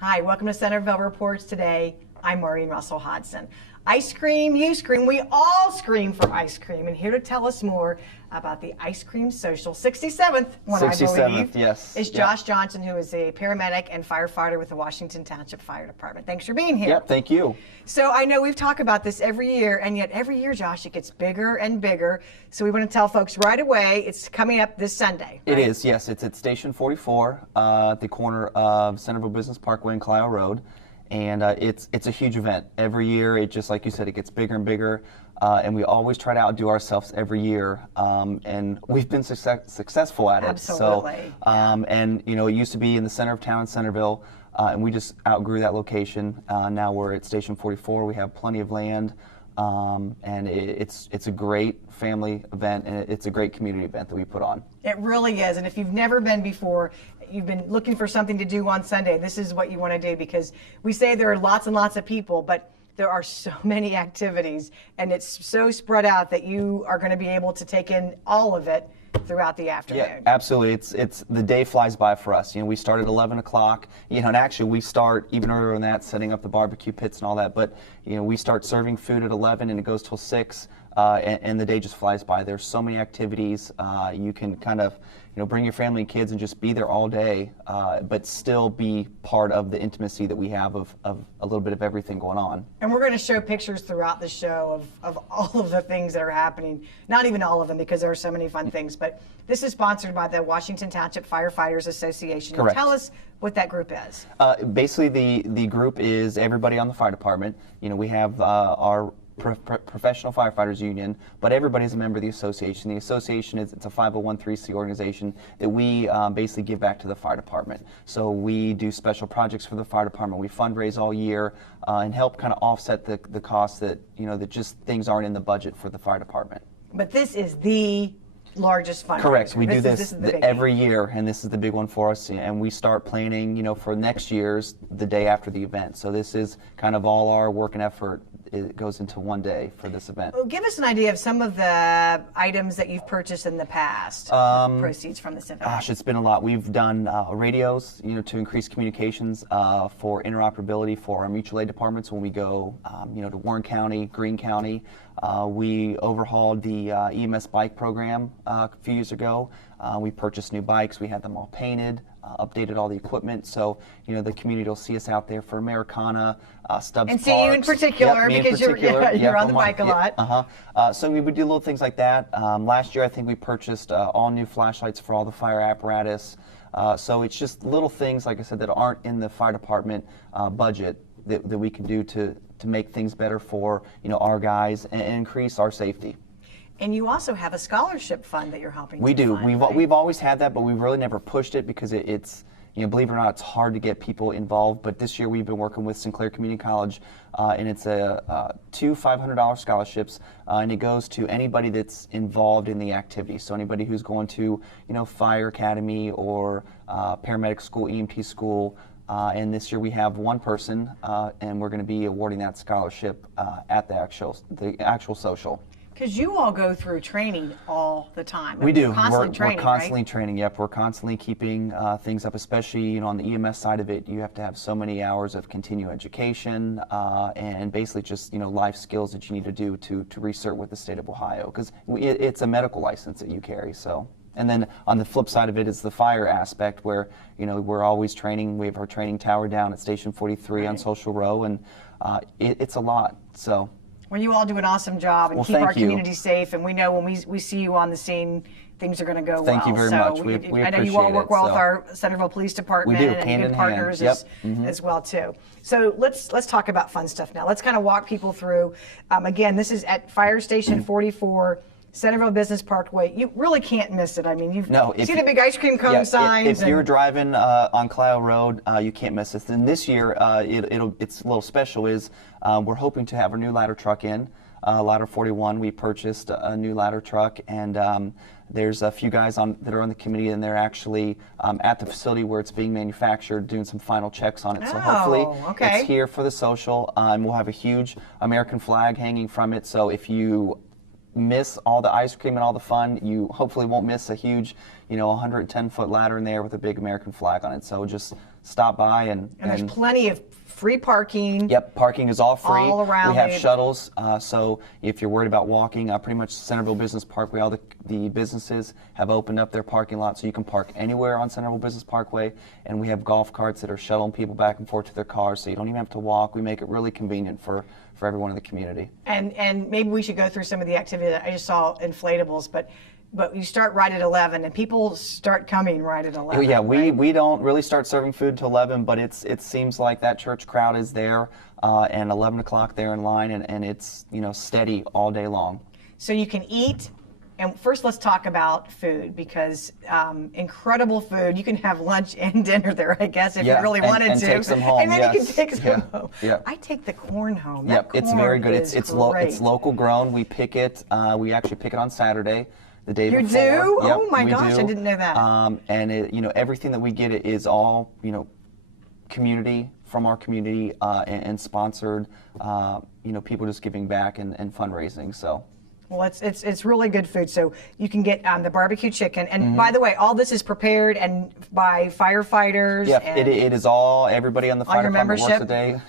Hi, welcome to Centerville Reports Today. I'm Maureen Russell Hodson. Ice cream, you scream, we all scream for ice cream. And here to tell us more about the Ice Cream Social, 67th one, 67th, I believe, yes. is Josh Johnson, who is a paramedic and firefighter with the Washington Township Fire Department. Thanks for being here. Yep, thank you. So I know we've talked about this every year, and yet every year, Josh, it gets bigger and bigger. So we want to tell folks right away, it's coming up this Sunday. Right? It is, yes. It's at Station 44 at the corner of Centerville Business Parkway and Clio Road. And it's a huge event. Every year, it just like you said, it gets bigger and bigger. And we always try to outdo ourselves every year. And we've been successful at it. Absolutely. So, and you know, it used to be in the center of town in Centerville, and we just outgrew that location. Now we're at Station 44. We have plenty of land. And it's a great family event, and it's a great community event that we put on. It really is, and if you've never been before, you've been looking for something to do on Sunday, this is what you want to do, because we say there are lots and lots of people, but there are so many activities, and it's so spread out that you are going to be able to take in all of it throughout the afternoon. Yeah, absolutely. It's the day flies by for us. You know, we start at 11 o'clock. You know, and actually we start even earlier than that, setting up the barbecue pits and all that. But you know, we start serving food at 11 and it goes till 6, and the day just flies by. There's so many activities. You can kind of, you know, bring your family and kids and just be there all day, but still be part of the intimacy that we have of a little bit of everything going on. And we're going to show pictures throughout the show of all of the things that are happening. Not even all of them, because there are so many fun things. But this is sponsored by the Washington Township Firefighters Association. Correct. Tell us what that group is. Basically, the group is everybody on the fire department. You know, we have our Professional Firefighters Union, but everybody's a member of the association. The association it's a 501(c) organization that we basically give back to the fire department. So we do special projects for the fire department. We fundraise all year and help kind of offset the costs that, you know, that just things aren't in the budget for the fire department. But this is the largest fundraiser. Correct. We do this every biggie. year, and this is the big one for us. And we start planning, you know, for next year's the day after the event. So this is kind of all our work and effort. It goes into one day for this event. Well, give us an idea of some of the items that you've purchased in the past, proceeds from this event. Gosh, it's been a lot. We've done radios, you know, to increase communications for interoperability for our mutual aid departments when we go, you know, to Warren County, Greene County. We overhauled the EMS bike program a few years ago. We purchased new bikes. We had them all painted, updated all the equipment. So, you know, the community will see us out there for Americana, Stubbs and Parks. See you in particular, yep, because you're on the bike a lot. So we would do little things like that. Last year, I think we purchased all new flashlights for all the fire apparatus. So it's just little things, like I said, that aren't in the fire department budget that we can do to make things better for, you know, our guys and increase our safety. And you also have a scholarship fund that you're helping. We do. Fund, we've always had that, but we've really never pushed it because it's, you know, believe it or not, it's hard to get people involved. But this year we've been working with Sinclair Community College, and it's two $500 scholarships, and it goes to anybody that's involved in the activity. So anybody who's going to, you know, fire academy or paramedic school, EMT school. And this year we have one person, and we're going to be awarding that scholarship at the actual social. Because you all go through training all the time. We do. Constantly We're constantly right? training. Yep, we're constantly keeping things up. Especially, you know, on the EMS side of it, you have to have so many hours of continuing education and basically just, you know, life skills that you need to do to recert with the state of Ohio, because it's a medical license that you carry. So. And then on the flip side of it is the fire aspect, where, you know, we're always training. We have our training tower down at Station 43 on Social Row, and it's a lot. So. Well, you all do an awesome job and well, keep our you. community safe. And we know when we see you on the scene, things are going to go well. Thank you very much. We I know you all work well with our Centerville Police Department. We do, and hand good in partners hand. Yep. as well too. So let's talk about fun stuff now. Let's kind of walk people through. Again, this is at Fire Station 44. Centerville Business Parkway. You really can't miss it. I mean, you've seen the big ice cream cone signs. If you're driving on Clio Road, you can't miss it. And this year, it's a little special. Is we're hoping to have our new ladder truck in. Ladder 41. We purchased a new ladder truck, and there's a few guys that are on the committee, and they're actually at the facility where it's being manufactured, doing some final checks on it. So hopefully it's here for the social, and we'll have a huge American flag hanging from it. So if you miss all the ice cream and all the fun, you hopefully won't miss a huge, 110-foot ladder in there with a big American flag on it. So just stop by And there's plenty of free parking. Yep, parking is all free. All around we have the- shuttles, so if you're worried about walking, pretty much Centerville Business Parkway, all the businesses have opened up their parking lot, so you can park anywhere on Centerville Business Parkway, and we have golf carts that are shuttling people back and forth to their cars, so you don't even have to walk. We make it really convenient for everyone in the community. And maybe we should go through some of the activity. I just saw inflatables, but you start right at 11, and people start coming right at 11. Yeah, right? we don't really start serving food till 11, but it seems like that church crowd is there, and 11 o'clock they're in line, and it's steady all day long. So you can eat. And first, let's talk about food, because incredible food. You can have lunch and dinner there, I guess, if you really wanted and to. take some home. And then you can take some home. Yeah. I take the corn home. Yep, it's very good. It's It's great. local grown. We pick it. We actually pick it on Saturday, the day You before. do? Yep, Oh my we gosh, do. I didn't know that. And everything that we get is all community, from our community, and sponsored. People just giving back and fundraising. So. Well, it's really good food. So you can get the barbecue chicken. And by the way, all this is prepared and by firefighters. Yeah, and it is all, everybody on the fire your department works membership?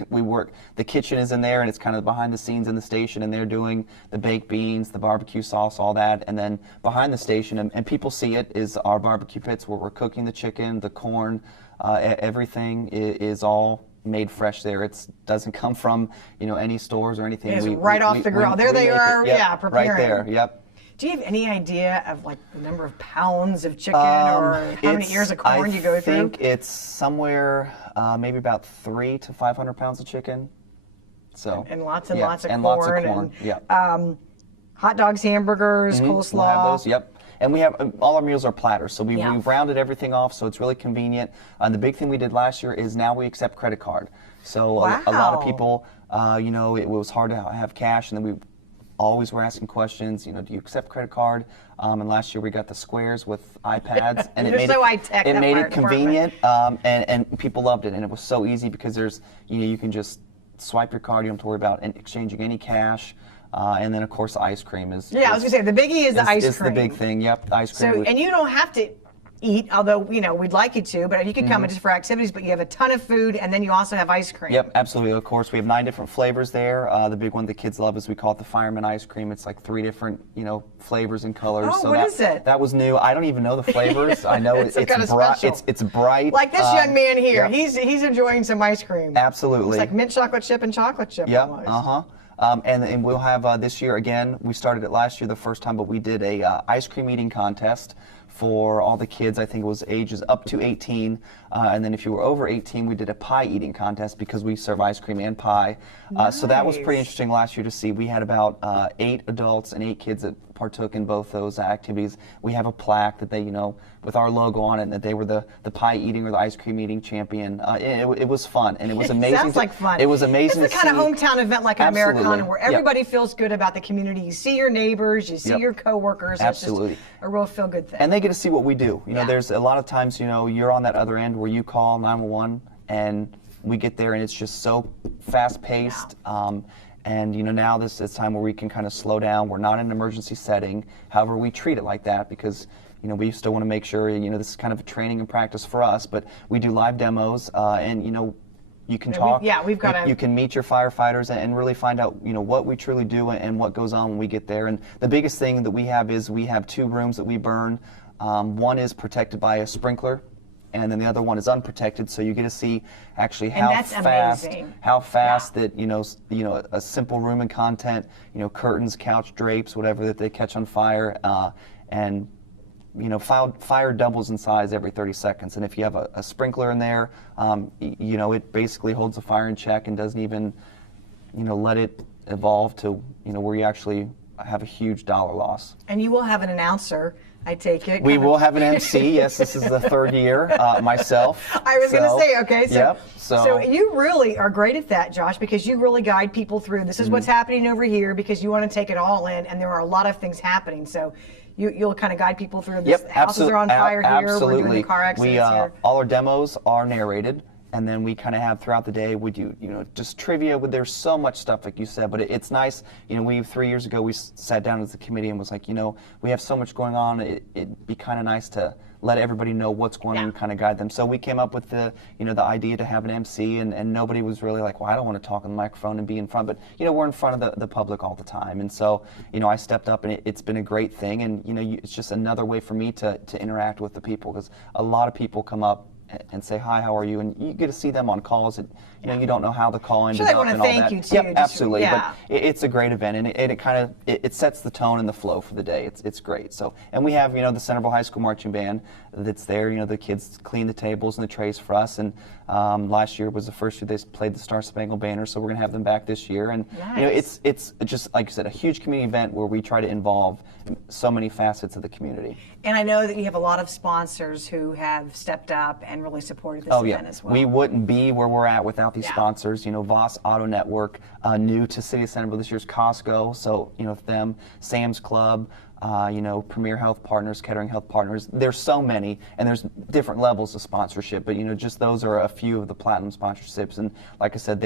today. The kitchen is in there, and it's kind of behind the scenes in the station, and they're doing the baked beans, the barbecue sauce, all that. And then behind the station, and people see it, is our barbecue pits where we're cooking the chicken, the corn, everything is all made fresh there. It doesn't come from any stores or anything. It's right off the grill. There they are, preparing. Right there, yep. Do you have any idea of like the number of pounds of chicken or how many ears of corn you go through? I think it's somewhere maybe about 300 to 500 pounds of chicken. So and lots and lots of corn. Lots of corn. Yeah. Hot dogs, hamburgers, coleslaw. We'll have those. Yep. And we have all our meals are platters, so we've rounded everything off, so it's really convenient. The big thing we did last year is now we accept credit card. So wow. a lot of people, it was hard to have cash, and then we always were asking questions. Do you accept credit card? And last year we got the squares with iPads, and it made it convenient, and people loved it, and it was so easy because there's you can just swipe your card. You don't have to worry about exchanging any cash. And then, of course, the ice cream is. Yeah, I was going to say, the biggie is the ice cream. It's the big thing, yep, the ice cream. So, and you don't have to eat, although, we'd like you to, but you can come in just for activities, but you have a ton of food, and then you also have ice cream. Yep, absolutely. Of course, we have 9 different flavors there. The big one the kids love is we call it the fireman ice cream. It's like 3 different, flavors and colors. Oh, so what is it? That was new. I don't even know the flavors. I know it's kind of bright. special. It's bright. Like this young man here, yep. he's enjoying some ice cream. Absolutely. It's like mint chocolate chip and chocolate chip. Yep, almost. and we'll have this year again. We started it last year the first time, but we did a ice cream eating contest for all the kids. I think it was ages up to 18, and then if you were over 18, we did a pie eating contest because we serve ice cream and pie. So that was pretty interesting last year to see. We had about 8 adults and 8 kids that partook in both those activities. We have a plaque that they, with our logo on it, and that they were the pie eating or the ice cream eating champion. It was fun, and it was amazing. Sounds like fun. It was amazing. It's the kind of hometown event like an Absolutely. Americana where everybody feels good about the community. You see your neighbors, you see your coworkers. Absolutely. It's just a real feel-good thing. And they get to see what we do. There's a lot of times, you're on that other end where you call 911, and we get there, and it's just so fast-paced. And now this is time where we can kind of slow down. We're not in an emergency setting. However, we treat it like that because we still want to make sure this is kind of a training and practice for us. But we do live demos, and you can talk. We've got You can meet your firefighters and really find out what we truly do and what goes on when we get there. And the biggest thing that we have is we have 2 rooms that we burn. One is protected by a sprinkler, and then the other one is unprotected, so you get to see actually how fast that a simple room and content, curtains, couch drapes, whatever that they catch on fire, and fire doubles in size every 30 seconds. And if you have a sprinkler in there, it basically holds the fire in check and doesn't even let it evolve to where you actually have a huge dollar loss. And you will have an announcer, I take it. We will have an MC. Yes, this is the 3rd year, myself. I was going to say, okay, so so you really are great at that, Josh, because you really guide people through. This is what's happening over here because you want to take it all in, and there are a lot of things happening. So you'll kind of guide people through this. Houses are on fire here. Absolutely. We're doing the car accidents here. All our demos are narrated. And then we kind of have throughout the day, we do, just trivia. There's so much stuff, like you said, but it's nice. 3 years ago, we sat down as a committee and was like, we have so much going on. It'd be kind of nice to let everybody know what's going on and kind of guide them. So we came up with the the idea to have an MC, and nobody was really like, well, I don't want to talk on the microphone and be in front, but we're in front of the public all the time, and so I stepped up, and it's been a great thing, and it's just another way for me to interact with the people, because a lot of people come up and say, hi, how are you? And you get to see them on calls. And, you don't know how the call ended up and all that. Sure, they want to thank you, too. Yep, absolutely. Yeah. But it's a great event, and it kind of it sets the tone and the flow for the day. It's great. So, and we have, the Centerville High School Marching Band that's there. The kids clean the tables and the trays for us. And last year was the first year they played the Star Spangled Banner, so we're going to have them back this year. And, nice. It's just, like you said, a huge community event where we try to involve so many facets of the community. And I know that you have a lot of sponsors who have stepped up and really supported this event as well. We wouldn't be where we're at without these sponsors. Voss Auto Network, new to City of Centerville this year's Costco, so them, Sam's Club, Premier Health Partners, Kettering Health Partners. There's so many, and there's different levels of sponsorship, but just those are a few of the platinum sponsorships. And like I said,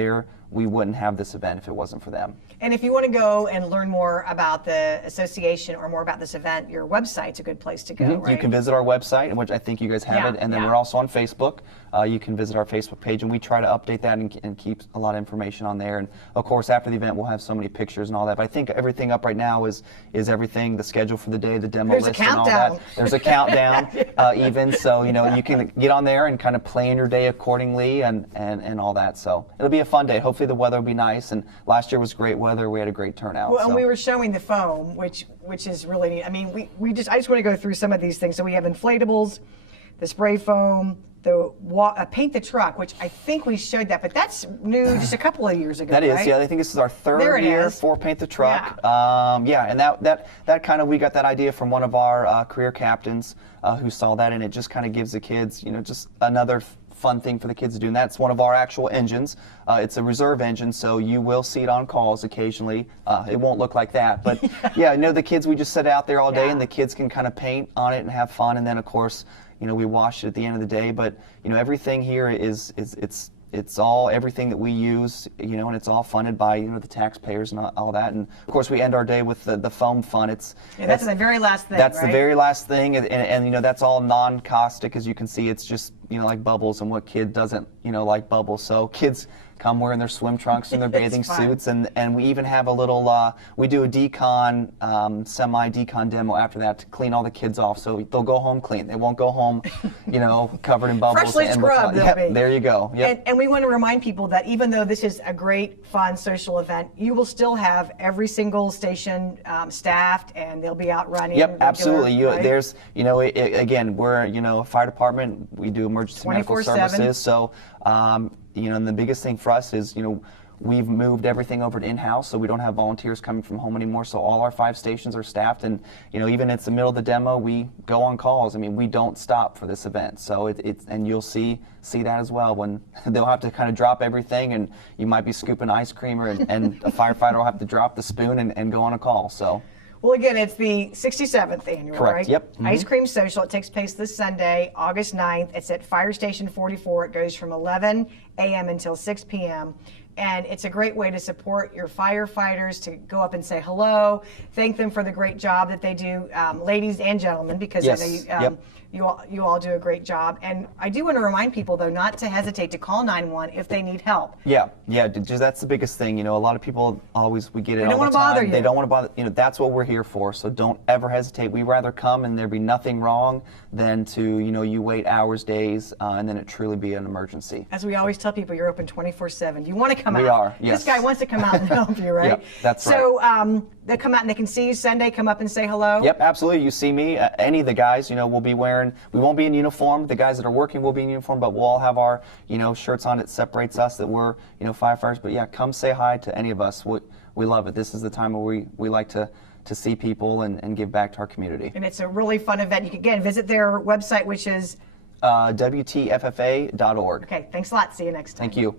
we wouldn't have this event if it wasn't for them. And if you want to go and learn more about the association or more about this event, your website's a good place to go, right? You can visit our website, in which I think you guys have it, and then we're also on Facebook. You can visit our Facebook page, and we try to update that and keep a lot of information on there. And of course, after the event, we'll have so many pictures and all that. But I think everything up right now is everything, the schedule for the day, the demo list, and all that. There's a countdown, even. So you can get on there and kind of plan your day accordingly, and all that. So it'll be a fun day. Hopefully the weather will be nice. And last year was great weather. We had a great turnout. Well, and we were showing the foam, which is really neat. I mean, I just want to go through some of these things. So we have inflatables, the spray foam, the paint the truck, which I think we showed that, but that's new just a couple of years ago. That is, right? I think this is our third year for Paint the Truck. And that kind of, we got that idea from one of our career captains who saw that, and it just kind of gives the kids, just another fun thing for the kids to do, and that's one of our actual engines. It's a reserve engine, so you will see it on calls occasionally. It won't look like that, but the kids, we just sit out there all day, and the kids can kind of paint on it and have fun, and then of course, we wash it at the end of the day. But everything here it's all everything that we use, and it's all funded by the taxpayers and all that. And of course, we end our day with the foam fun. That's the very last thing. That's right? the very last thing, and that's all non-caustic, as you can see. It's just like bubbles, and what kid doesn't like bubbles? So kids come wearing their swim trunks and their bathing suits, and we even have a little, we do a decon, semi-decon demo after that to clean all the kids off, so they'll go home clean. They won't go home, covered in bubbles. Freshly scrubbed, they'll be. There you go. Yep. And we want to remind people that even though this is a great, fun, social event, you will still have every single station staffed, and they'll be out running. Yep, absolutely. Right? There's, again, we're, a fire department. We do emergency medical services, so, and the biggest thing for us is, we've moved everything over to in-house, so we don't have volunteers coming from home anymore. So all our 5 stations are staffed, and even it's the middle of the demo, we go on calls. I mean, we don't stop for this event. So and you'll see that as well, when they'll have to kind of drop everything, and you might be scooping ice cream, and a firefighter will have to drop the spoon and go on a call. So. Well, again, it's the 67th annual, correct. Right? Yep. Mm-hmm. Ice Cream Social. It takes place this Sunday, August 9th. It's at Fire Station 44. It goes from 11 a.m. until 6 p.m. And it's a great way to support your firefighters, to go up and say hello, thank them for the great job that they do, ladies and gentlemen, because yes. I know you all do a great job. And I do want to remind people, though, not to hesitate to call 911 if they need help. Yeah, that's the biggest thing. A lot of people we get it all the time. They don't want to bother you. They don't want to bother. That's what we're here for. So don't ever hesitate. We'd rather come and there be nothing wrong than to, you wait hours, days, and then it truly be an emergency. As we always tell people, you're open 24/7. You want to come out. We are, yes. This guy wants to come out and help you, right? Yep, that's right. So they come out and they can see you Sunday, come up and say hello? Yep, absolutely. You see me, any of the guys, we'll be wearing, we won't be in uniform. The guys that are working will be in uniform, but we'll all have our, shirts on that separates us, that we're, firefighters. But yeah, come say hi to any of us. We love it. This is the time where we like to see people and give back to our community. And it's a really fun event. You can, again, visit their website, which is WTFFA.org. Okay, thanks a lot. See you next time. Thank you.